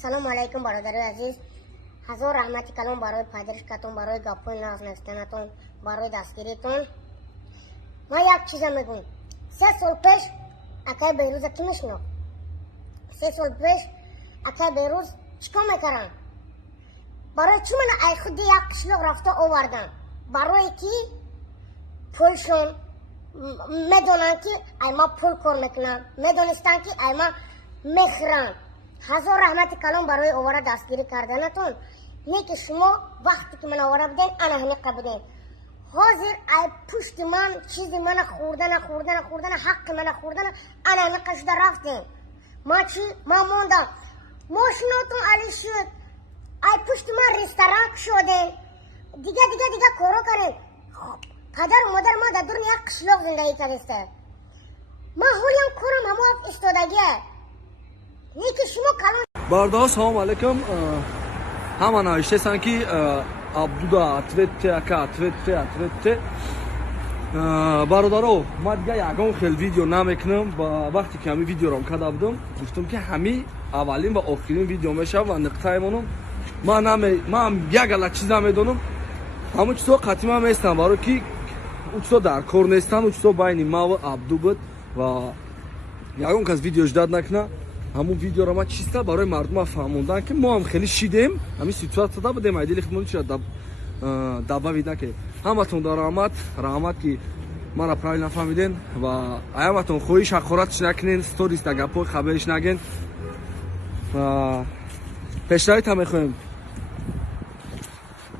Assalomu alaykum barodari aziz. Hazor rahmati kalom baroy padirishkatun, baroy gapoy naznashtanatun, baroy dastgiritun. Ma yak chizam megum. 3 sol pesh akay Behruz ki mishno. 3 sol pesh akay Behruz chikar mekaran? Baroy chi mana ay khudi yak qishloq rafta ovardan. Baroy ki pulshon medonan ki ay ma pul kor meknan. Medonistan ki ay ma mehran. Hazor rahmati kalom baroy ovara dastgiri kardanatun. Ne ki shuma vaqti ki mana ovara biden ana hami qabden. Hozir ay pushti man chizi mana khurdana haqqi mana khurdana ana hami qishda raften. Machi ma monda moshinotun alishud ay pushti man restoran shode. Diga koro karen. Padar modar ma da durniya qishloq zindagi kadeste. Ma holyam koram hamo istodagi. Niki shuma kalon Barda salam alaykum. Hamma navishtasan ki Abduda atvet. Бародаро, ма дига ягон хел видео намекунам ва вақте ки ҳамин видеоро кардам, гуфтам ки ҳамин аввалин ва охирин видео мешавад ва нуқтаи ман як ала чиза медонам. Ҳамон чизо қатъима меестам, баро ки у чизо дар кор нестанд, у чизо байни ма ва Абду буд ва ягон кас видео ждад накуна. Ҳамон видеоро ма чиста барои мардума фаҳмондан ки мо ҳам хеле шидем, ҳамин ситуатсияда будем, айдили хидмати шуда дабавид накед. Ҳаматон дар раҳмат ки мана правил нафаҳмиден ва ҳаматон хоҳиш ҳақоратш накунен, сторис да гапҳои хабариш наген. Пешравита мехоҳем.